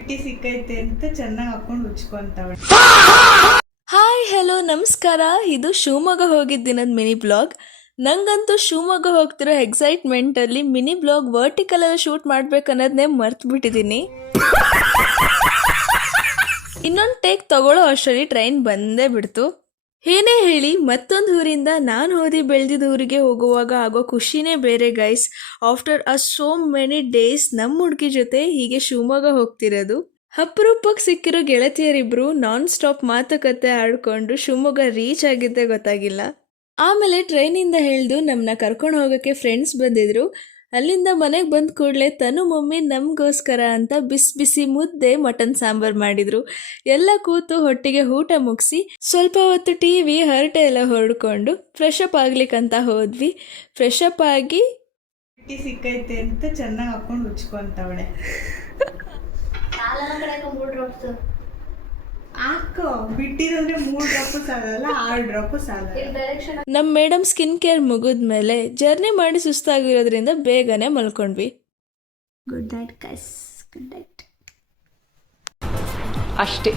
ಬಿಟ್ಟಿ ಸಿಕ್ಕೈತೆ ಅಂತ ಚೆನ್ನಾಗಿ ಹಾಕೊಂಡು ಉಚ್ಕೊಂತಾವಳೆ. ಹಾಯ್ ಹಲೋ ನಮಸ್ಕಾರ. ಇದು ಶಿವಮೊಗ್ಗ ಹೋಗಿದ್ದ ದಿನದ ಮಿನಿ ಬ್ಲಾಗ್. ನಂಗಂತೂ ಶಿವಮೊಗ್ಗ ಹೋಗ್ತಿರೋ ಎಕ್ಸೈಟ್ಮೆಂಟಲ್ಲಿ ಮಿನಿ ಬ್ಲಾಗ್ ವರ್ಟಿಕಲಲ್ಲಿ ಶೂಟ್ ಮಾಡ್ಬೇಕನ್ನೋದನ್ನೇ ಮರ್ತು ಬಿಟ್ಟಿದ್ದೀನಿ. ಇನ್ನೊಂದು ಟೇಕ್ ತಗೊಳ್ಳೋ ಅಷ್ಟರಲ್ಲಿ ಟ್ರೈನ್ ಬಂದೇ ಬಿಡ್ತು. ಏನೇ ಹೇಳಿ ಮತ್ತೊಂದು ಊರಿಂದ ನಾನು ಓದಿ ಬೆಳೆದಿದ್ದ ಊರಿಗೆ ಹೋಗುವಾಗ ಆಗೋ ಖುಷಿನೇ ಬೇರೆ guys. After so many days ನಮ್ಮ ಹುಡುಗಿ ಜೊತೆ ಹೀಗೆ ಶಿವಮೊಗ್ಗ ಹೋಗ್ತಿರೋದು. ಅಪರೂಪಕ್ಕೆ ಸಿಕ್ಕಿರೋ ಗೆಳತಿಯರಿಬ್ರು ನಾನ್ ಸ್ಟಾಪ್ ಮಾತುಕತೆ ಆಡ್ಕೊಂಡು ಶಿವಮೊಗ್ಗ ರೀಚ್ ಆಗಿದ್ದೇ ಗೊತ್ತಾಗಿಲ್ಲ. ಆಮೇಲೆ ಟ್ರೈನಿಂದ ಹೇಳ್ದು ನಮ್ಮನ್ನ ಕರ್ಕೊಂಡು ಹೋಗೋಕ್ಕೆ ಫ್ರೆಂಡ್ಸ್ ಬಂದಿದ್ರು. ಅಲ್ಲಿಂದ ಮನೆಗೆ ಬಂದ ಕೂಡಲೇ ತನು ಮಮ್ಮಿ ನಮಗೋಸ್ಕರ ಅಂತ ಬಿಸಿ ಬಿಸಿ ಮುದ್ದೆ ಮಟನ್ ಸಾಂಬಾರು ಮಾಡಿದ್ರು. ಎಲ್ಲ ಕೂತು ಹೊಟ್ಟಿಗೆ ಊಟ ಮುಗಿಸಿ ಸ್ವಲ್ಪ ಹೊತ್ತು ಟಿವಿ ಹರಟೆ ಎಲ್ಲ ಹೊಡ್ಕೊಂಡು ಫ್ರೆಶ್ ಅಪ್ ಆಗ್ಲಿಕ್ಕಂತ ಹೋದ್ವಿ. ಫ್ರೆಶ್ ಅಪ್ ಆಗಿ ಬಿಟ್ಟಿ ಸಿಕ್ಕೈತೆ ಅಂತ ಚೆನ್ನಾಗಿ ಹಾಕೊಂಡು ಉಚ್ಕೊಂತಾವಳೆ. ಹಾಕೋ ಬಿಟ್ಟಿದಂದ್ರೆ 3 ಡ್ರಾಪು ಸಾಲಲ್ಲ, 6 ಡ್ರಾಪು ಸಾಲಲ್ಲ. ನಮ್ಮ ಮೇಡಮ್ ಸ್ಕಿನ್ ಕೇರ್ ಮುಗಿದ್ಮೇಲೆ ಜರ್ನಿ ಮಾಡಿ ಸುಸ್ತಾಗಿರೋದ್ರಿಂದ ಬೇಗನೆ ಮಲ್ಕೊಂಡ್ವಿ. Good night guys, good night. ಅಷ್ಟೇ.